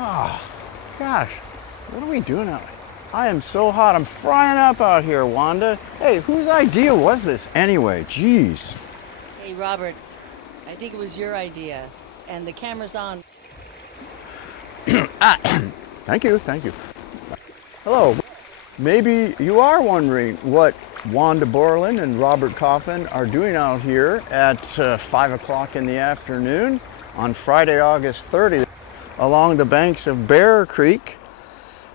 Ah, gosh, what are we doing out here? I am so hot, I'm frying up out here, Wanda. Hey, whose idea was this anyway? Jeez. Hey, Robert, I think it was your idea, and the camera's on. Thank you, thank you. Hello. Maybe you are wondering what Wanda Borland and Robert Coffan are doing out here at 5 o'clock in the afternoon on Friday, August 30th, along the banks of Bear Creek,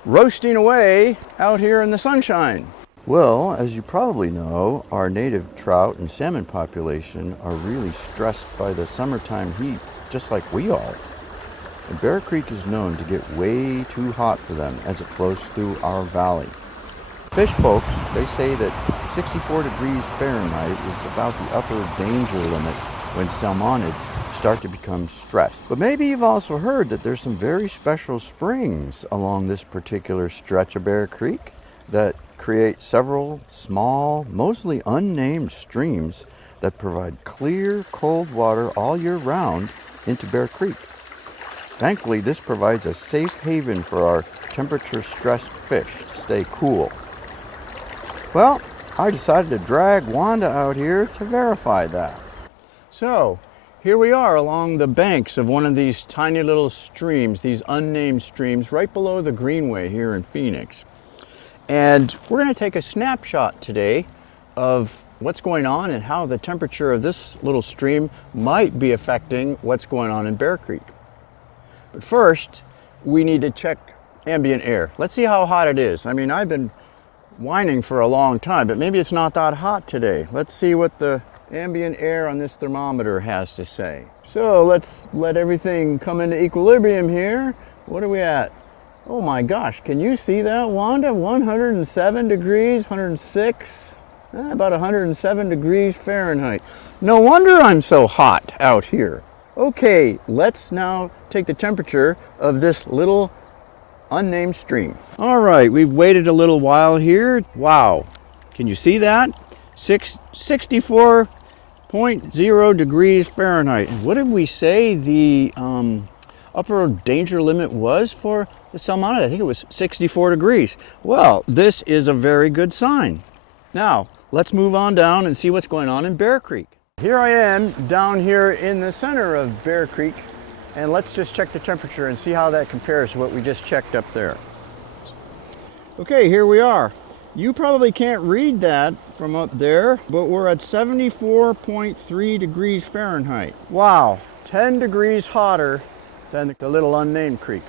roasting away out here in the sunshine. Well, as you probably know, our native trout and salmon population are really stressed by the summertime heat, just like we are. And Bear Creek is known to get way too hot for them as it flows through our valley. Fish folks, they say that 64 degrees Fahrenheit is about the upper danger limit when salmonids start to become stressed. But maybe you've also heard that there's some very special springs along this particular stretch of Bear Creek that create several small, mostly unnamed streams that provide clear, cold water all year round into Bear Creek. Thankfully, this provides a safe haven for our temperature-stressed fish to stay cool. Well, I decided to drag Wanda out here to verify that. So, here we are along the banks of one of these tiny little streams, these unnamed streams, right below the Greenway here in Phoenix. And we're going to take a snapshot today of what's going on and how the temperature of this little stream might be affecting what's going on in Bear Creek. But first, we need to check ambient air. Let's see how hot it is. I mean, I've been whining for a long time, but maybe it's not that hot today. Let's see what the ambient air on this thermometer has to say. So let's let everything come into equilibrium here. What are we at? Oh my gosh, can you see that, Wanda? 107 degrees, 106, about 107 degrees Fahrenheit. No wonder I'm so hot out here. Okay, let's now take the temperature of this little unnamed stream. All right, we've waited a little while here. Wow, can you see that? 64.0 degrees Fahrenheit. What did we say the upper danger limit was for the salmonid? I think it was 64 degrees. Well, this is a very good sign. Now, let's move on down and see what's going on in Bear Creek. Here I am down here in the center of Bear Creek, and let's just check the temperature and see how that compares to what we just checked up there. Okay, here we are. You probably can't read that from up there, but we're at 74.3 degrees Fahrenheit. Wow, 10 degrees hotter than the little unnamed creek.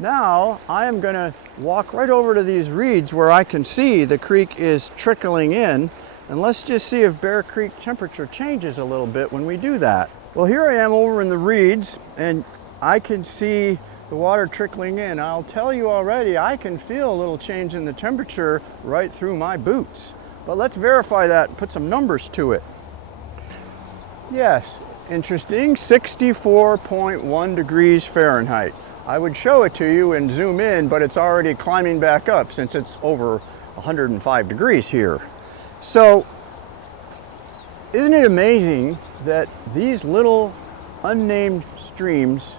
Now, I am gonna walk right over to these reeds where I can see the creek is trickling in, and let's just see if Bear Creek temperature changes a little bit when we do that. Well, here I am over in the reeds, and I can see the water trickling in. I'll tell you already, I can feel a little change in the temperature right through my boots. But let's verify that and put some numbers to it. Yes, interesting, 64.1 degrees Fahrenheit. I would show it to you and zoom in, but it's already climbing back up since it's over 105 degrees here. So, isn't it amazing that these little unnamed streams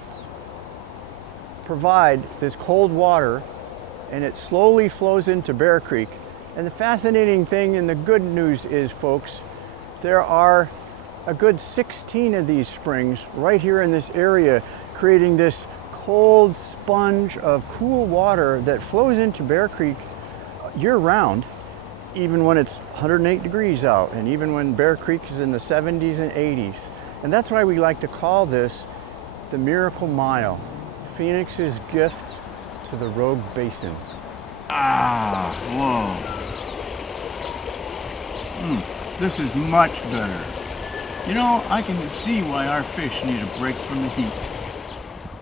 provide this cold water and it slowly flows into Bear Creek? And the fascinating thing and the good news is, folks, there are a good 16 of these springs right here in this area, creating this cold sponge of cool water that flows into Bear Creek year-round, even when it's 108 degrees out, and even when Bear Creek is in the 70s and 80s. And that's why we like to call this the Miracle Mile, Phoenix's gift to the Rogue Basin. Ah, whoa. This is much better. You know, I can see why our fish need a break from the heat.